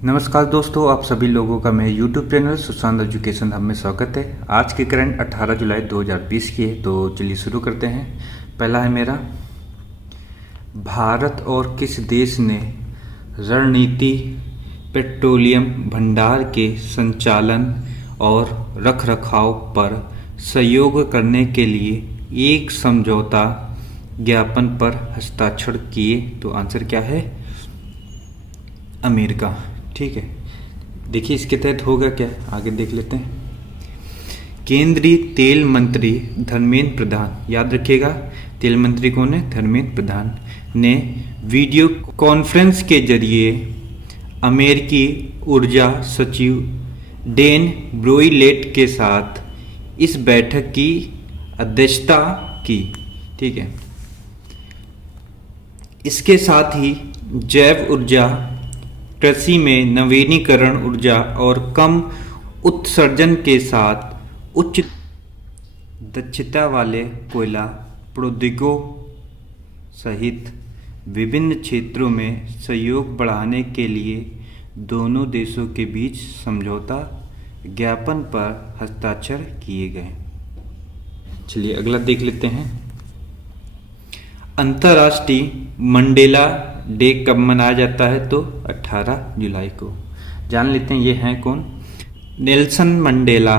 नमस्कार दोस्तों, आप सभी लोगों का मेरे YouTube channel Sushant education hub में स्वागत है। आज की करंट 18 जुलाई 2020 की है, तो चलिए शुरू करते हैं। पहला है मेरा, भारत और किस देश ने रणनीति पेट्रोलियम भंडार के संचालन और रखरखाव पर सहयोग करने के लिए एक समझौता ज्ञापन पर हस्ताक्षर किए? तो आंसर क्या है? अमेरिका। ठीक है, देखिए इसके तहत होगा क्या, आगे देख लेते हैं। केंद्रीय तेल मंत्री धर्मेंद्र प्रधान, याद रखिएगा तेल मंत्री कौन है? धर्मेंद्र प्रधान ने वीडियो कॉन्फ्रेंस के जरिए अमेरिकी ऊर्जा सचिव डेन ब्रोइलेट के साथ इस बैठक की अध्यक्षता की। ठीक है, इसके साथ ही जैव ऊर्जा, कृषि में नवीनीकरण ऊर्जा और कम उत्सर्जन के साथ उच्च दक्षता वाले कोयला प्रौद्योगिकों सहित विभिन्न क्षेत्रों में सहयोग बढ़ाने के लिए दोनों देशों के बीच समझौता ज्ञापन पर हस्ताक्षर किए गए। चलिए अगला देख लेते हैं। अंतर्राष्ट्रीय मंडेला डे कब मनाया जाता है? तो 18 जुलाई को। जान लेते हैं ये हैं कौन। नेल्सन मंडेला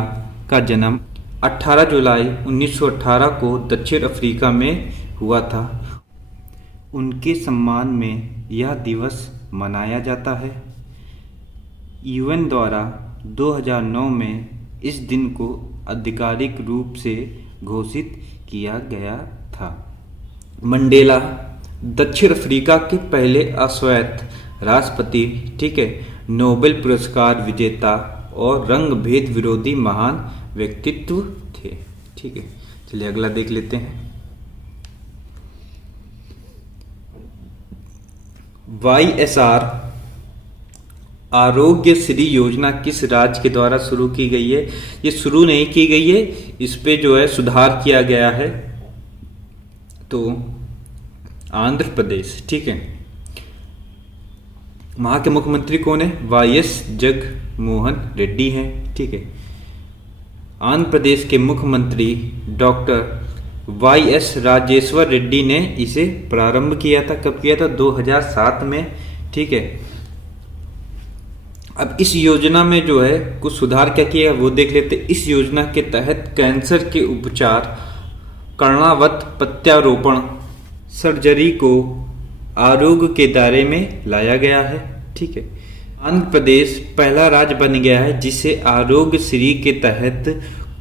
का जन्म 18 जुलाई 1918 को दक्षिण अफ्रीका में हुआ था। उनके सम्मान में यह दिवस मनाया जाता है। यूएन द्वारा 2009 में इस दिन को आधिकारिक रूप से घोषित किया गया था। मंडेला दक्षिण अफ्रीका के पहले अश्वेत राष्ट्रपति, ठीक है, नोबेल पुरस्कार विजेता और रंग भेद विरोधी महान व्यक्तित्व थे। ठीक है, चलिए अगला देख लेते हैं। YSR आरोग्य श्री योजना किस राज्य के द्वारा शुरू की गई है? ये शुरू नहीं की गई है, इस पे जो है सुधार किया गया है, तो आंध्र प्रदेश। ठीक है, वहां के मुख्यमंत्री कौन है? YS जगनमोहन रेड्डी हैं। ठीक है, आंध्र प्रदेश के मुख्यमंत्री डॉक्टर YS राजेश्वर रेड्डी ने इसे प्रारंभ किया था। कब किया था? 2007 में। ठीक है, अब इस योजना में जो है कुछ सुधार क्या किया वो देख लेते। इस योजना के तहत कैंसर के उपचार, कर्णावत प्रत्यारोपण सर्जरी को आरोग्य के दायरे में लाया गया है। ठीक है, आंध्र प्रदेश पहला राज्य बन गया है जिसे आरोग्य श्री के तहत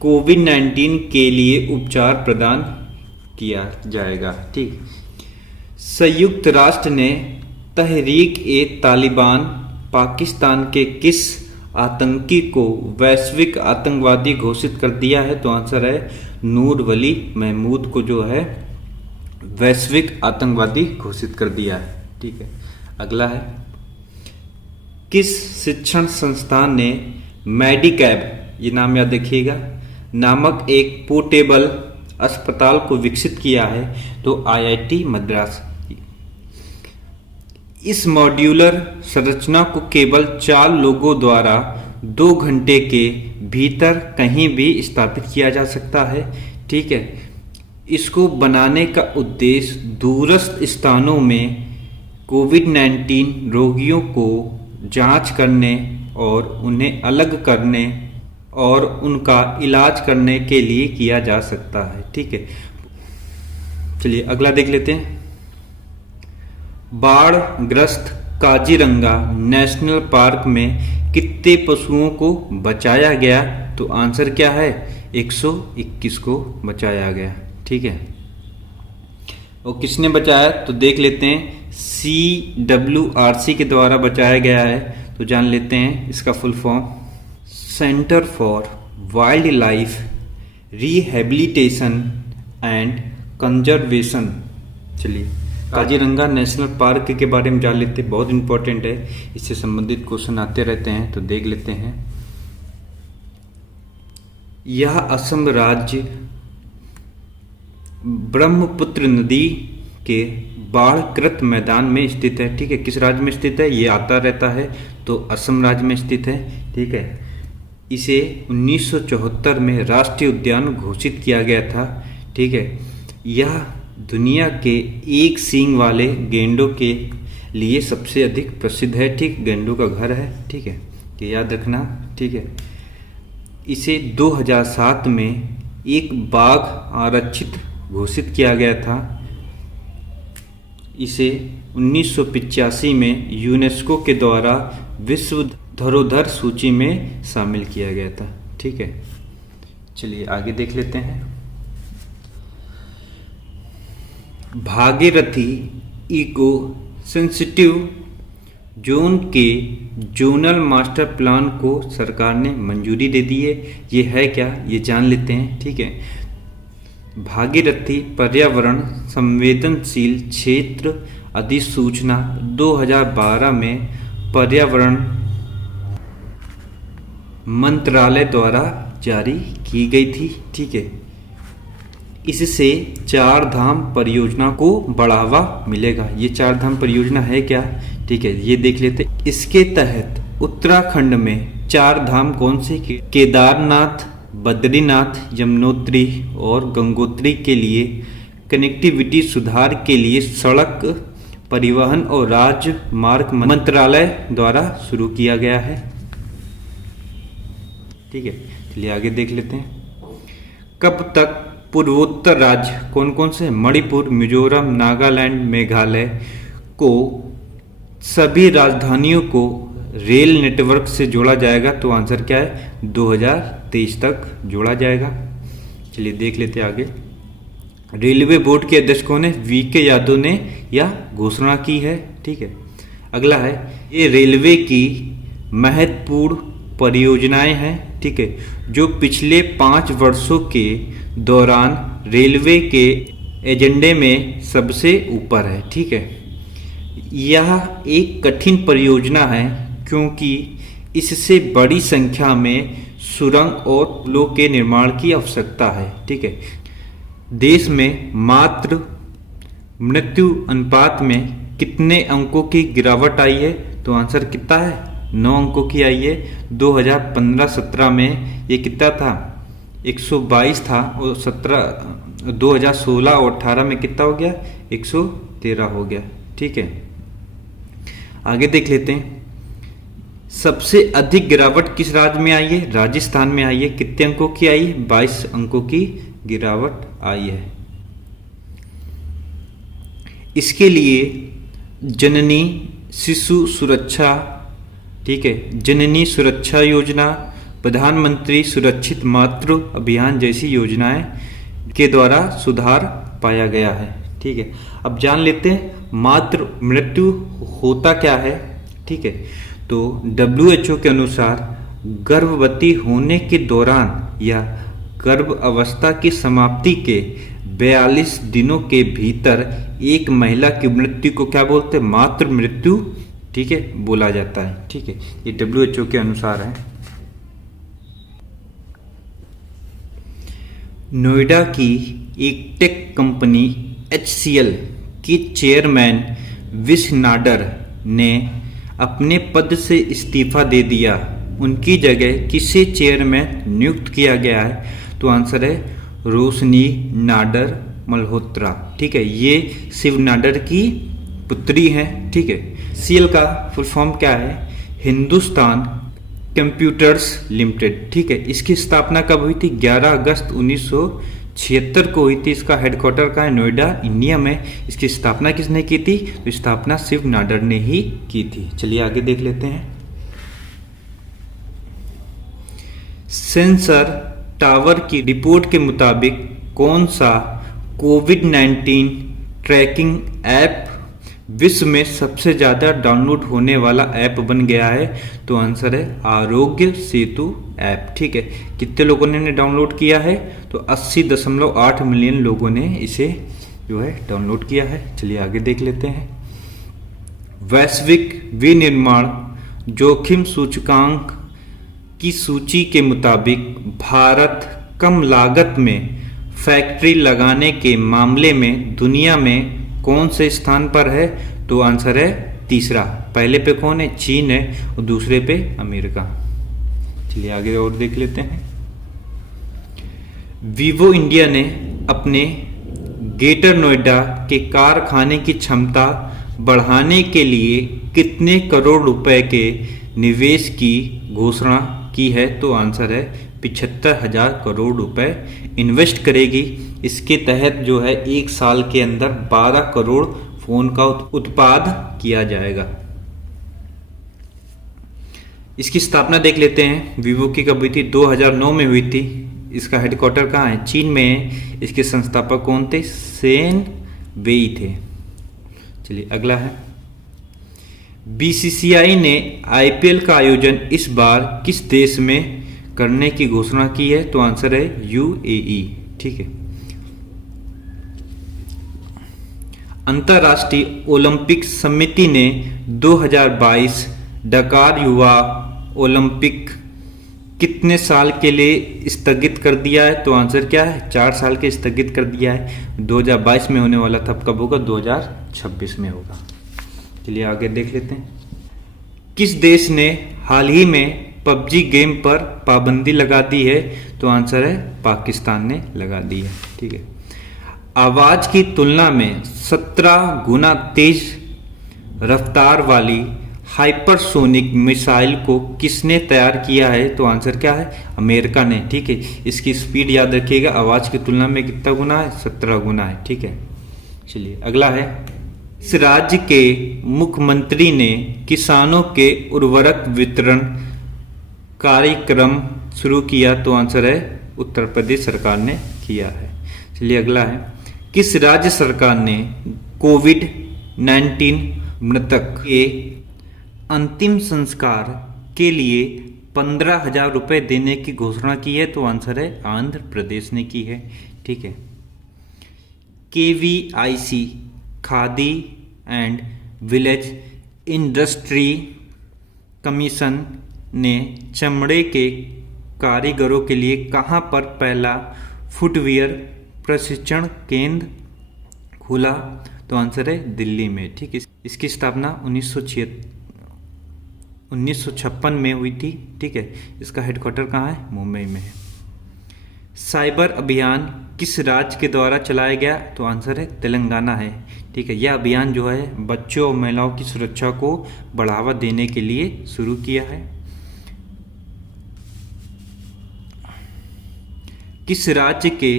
कोविड-19 के लिए उपचार प्रदान किया जाएगा। ठीक, संयुक्त राष्ट्र ने तहरीक-ए-तालिबान पाकिस्तान के किस आतंकी को वैश्विक आतंकवादी घोषित कर दिया है? तो आंसर है नूर वली महमूद को जो है वैश्विक आतंकवादी घोषित कर दिया है। ठीक है, अगला है, किस शिक्षण संस्थान ने मेडिकैब, ये नाम याद रखिएगा, नामक एक पोर्टेबल अस्पताल को विकसित किया है? तो IIT मद्रास। इस मॉड्यूलर संरचना को केवल 4 लोगों द्वारा 2 घंटे के भीतर कहीं भी स्थापित किया जा सकता है। ठीक है, इसको बनाने का उद्देश्य दूरस्थ स्थानों में कोविड-19 रोगियों को जांच करने और उन्हें अलग करने और उनका इलाज करने के लिए किया जा सकता है। ठीक है, चलिए अगला देख लेते हैं। बाढ़ ग्रस्त काजीरंगा नेशनल पार्क में कितने पशुओं को बचाया गया? तो आंसर क्या है? 121 को बचाया गया। ठीक है, और किसने बचाया? तो देख लेते हैं, CWRC के द्वारा बचाया गया है। तो जान लेते हैं इसका full form, centre for wild life rehabilitation and conservation. चलिए काजीरंगा नेशनल पार्क के बारे में जान लेते हैं, बहुत इंपॉर्टेंट है, इससे संबंधित क्वेश्चन आते रहते हैं, तो देख लेते हैं। यह असम राज्य ब्रह्मपुत्र नदी के बाढ़कृत मैदान में स्थित है। ठीक है, किस राज्य में स्थित है? ये आता रहता है, तो असम राज्य में स्थित है। ठीक है, इसे 1974 में राष्ट्रीय उद्यान घोषित किया गया था। ठीक है, यह दुनिया के एक सींग वाले गेंडों के लिए सबसे अधिक प्रसिद्ध है। ठीक, गेंडों का घर है। ठीक है, ये याद रखना। ठीक है, इसे 2007 में एक बाघ आरक्षित घोषित किया गया था। इसे 1985 में यूनेस्को के द्वारा विश्व धरोहर सूची में शामिल किया गया था। ठीक है, चलिए आगे देख लेते हैं। भागीरथी इको सेंसिटिव जोन के जोनल मास्टर प्लान को सरकार ने मंजूरी दे दी है। ये है क्या, ये जान लेते हैं। ठीक है, भागीरथी पर्यावरण संवेदनशील क्षेत्र अधिसूचना 2012 में पर्यावरण मंत्रालय द्वारा जारी की गई थी। ठीक है, इससे चार धाम परियोजना को बढ़ावा मिलेगा। ये चार धाम परियोजना है क्या? ठीक है, ये देख लेते। इसके तहत उत्तराखंड में चार धाम कौन से? केदारनाथ, बद्रीनाथ, यमुनोत्री और गंगोत्री के लिए कनेक्टिविटी सुधार के लिए सड़क परिवहन और राजमार्ग मंत्रालय द्वारा शुरू किया गया है। ठीक है, चलिए आगे देख लेते हैं। कब तक पूर्वोत्तर राज्य कौन कौन से? मणिपुर, मिजोरम, नागालैंड, मेघालय को सभी राजधानियों को रेल नेटवर्क से जोड़ा जाएगा? तो आंसर क्या है? 2023 तक जोड़ा जाएगा। चलिए देख लेते हैं आगे। रेलवे बोर्ड के अध्यक्ष कौन है? वीके यादव ने यह घोषणा की है। ठीक है, अगला है, ये रेलवे की महत्वपूर्ण परियोजनाएं हैं। ठीक है, जो पिछले 5 वर्षों के दौरान रेलवे के एजेंडे में सबसे ऊपर है। ठीक है, यह एक कठिन परियोजना है क्योंकि इससे बड़ी संख्या में सुरंग और पुलों के निर्माण की आवश्यकता है। ठीक है, देश में मात्र मृत्यु अनुपात में कितने अंकों की गिरावट आई है? तो आंसर कितना है? 9 अंकों की आई है। 2015-17 में ये कितना था? 122 था, और 2016 और 18 में कितना हो गया? 113 हो गया। ठीक है, आगे देख लेते हैं। सबसे अधिक गिरावट किस राज्य में आई है? राजस्थान में आई है। कितने अंकों की आई है? 22 अंकों की गिरावट आई है। इसके लिए जननी शिशु सुरक्षा, ठीक है, जननी सुरक्षा योजना, प्रधानमंत्री सुरक्षित मातृ अभियान जैसी योजनाएं के द्वारा सुधार पाया गया है। ठीक है, अब जान लेते हैं मातृ मृत्यु होता क्या है। ठीक है, तो WHO के अनुसार गर्भवती होने के दौरान या गर्भ अवस्था की समाप्ति के 42 दिनों के भीतर एक महिला की मृत्यु को क्या बोलते हैं? मातृ मृत्यु, ठीक है, बोला जाता है। ठीक है, ये WHO के अनुसार है। नोएडा की एक टेक कंपनी HCL के चेयरमैन विश नाडर ने अपने पद से इस्तीफा दे दिया। उनकी जगह किसे चेयरमैन नियुक्त किया गया है? तो आंसर है रोशनी नाडर मल्होत्रा। ठीक है, ये शिव नाडर की पुत्री हैं। ठीक है, CL का फुल फॉर्म क्या है? Hindustan computers limited. ठीक है, इसकी स्थापना कब हुई थी? 11 अगस्त 1976 को हुई थी। इसका हेडक्वार्टर कहाँ है? नोएडा, इंडिया में। इसकी स्थापना किसने की थी? तो स्थापना शिव नाडर ने ही की थी। चलिए आगे देख लेते हैं। सेंसर टावर की रिपोर्ट के मुताबिक कौन सा कोविड-19 ट्रैकिंग ऐप विश्व में सबसे ज़्यादा डाउनलोड होने वाला ऐप बन गया है? तो आंसर है आरोग्य सेतु ऐप। ठीक है, कितने लोगों ने डाउनलोड किया है? तो 80.8 मिलियन लोगों ने इसे जो है डाउनलोड किया है। चलिए आगे देख लेते हैं। वैश्विक विनिर्माण जोखिम सूचकांक की सूची के मुताबिक भारत कम लागत में फैक्ट्री लगाने के मामले में दुनिया में कौन से स्थान पर है? तो आंसर है तीसरा। पहले पे कौन है? चीन है और दूसरे पे अमेरिका। चलिए आगे और देख लेते हैं। वीवो इंडिया ने अपने ग्रेटर नोएडा के कारखाने की क्षमता बढ़ाने के लिए कितने करोड़ रुपए के निवेश की घोषणा की है? तो आंसर है 75,000 करोड़ रुपए इन्वेस्ट करेगी। इसके तहत जो है 1 साल के अंदर 12 करोड़ फोन का उत्पाद किया जाएगा। इसकी स्थापना देख लेते हैं। वीवो की कब हुई थी? 2009 में हुई थी। इसका हेडक्वार्टर कहाँ है? चीन में है। इसके संस्थापक कौन थे? शेन वेई थे। चलिए अगला है। बीसीसीआई ने आईपीएल का आयोजन इस बार किस देश में करने की घोषणा की है? तो आंसर है यूएई। ठीक है। अंतर्राष्ट्रीय ओलंपिक समिति ने 2022 डकार युवा ओलंपिक कितने साल के लिए स्थगित कर दिया है? तो आंसर क्या है? 4 साल के स्थगित कर दिया है। 2022 में होने वाला था, कब होगा? 2026 में होगा। चलिए आगे देख लेते हैं। किस देश ने हाल ही में पबजी गेम पर पाबंदी लगा दी है? तो आंसर है पाकिस्तान ने लगा दी है। ठीक है। आवाज की तुलना में 17 गुना तेज रफ्तार वाली हाइपरसोनिक मिसाइल को किसने तैयार किया है? तो आंसर क्या है? अमेरिका ने। ठीक है। इसकी स्पीड याद रखिएगा, आवाज की तुलना में कितना गुना है? 17 गुना है। ठीक है। चलिए अगला है। इस राज्य के मुख्यमंत्री ने किसानों के उर्वरक वितरण कार्यक्रम शुरू किया? तो आंसर है उत्तर प्रदेश सरकार ने किया है। चलिए अगला है। किस राज्य सरकार ने कोविड-19 मृतक के अंतिम संस्कार के लिए 15,000 रुपये देने की घोषणा की है? तो आंसर है आंध्र प्रदेश ने की है। ठीक है। KVIC khadi and village industry commission ने चमड़े के कारीगरों के लिए कहां पर पहला फुटवियर प्रशिक्षण केंद्र खुला? तो आंसर है दिल्ली में। ठीक है। इसकी स्थापना 1956 में हुई थी। ठीक है। इसका हेडक्वार्टर कहाँ है? मुंबई में है। साइबर अभियान किस राज्य के द्वारा चलाया गया? तो आंसर है तेलंगाना है। ठीक है। यह अभियान जो है बच्चों और महिलाओं की सुरक्षा को बढ़ावा देने के लिए शुरू किया है। किस राज्य के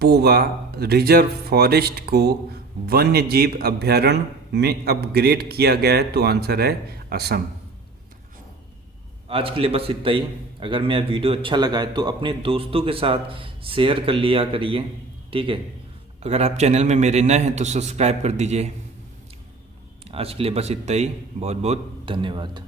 पोवा रिजर्व फॉरेस्ट को वन्य जीव अभ्यारण्य में अपग्रेड किया गया है? तो आंसर है असम। आज के लिए बस इतना ही। अगर मेरा वीडियो अच्छा लगा है तो अपने दोस्तों के साथ शेयर कर लिया करिए। ठीक है। अगर आप चैनल में मेरे नए हैं तो सब्सक्राइब कर दीजिए। आज के लिए बस इतना ही। बहुत बहुत धन्यवाद।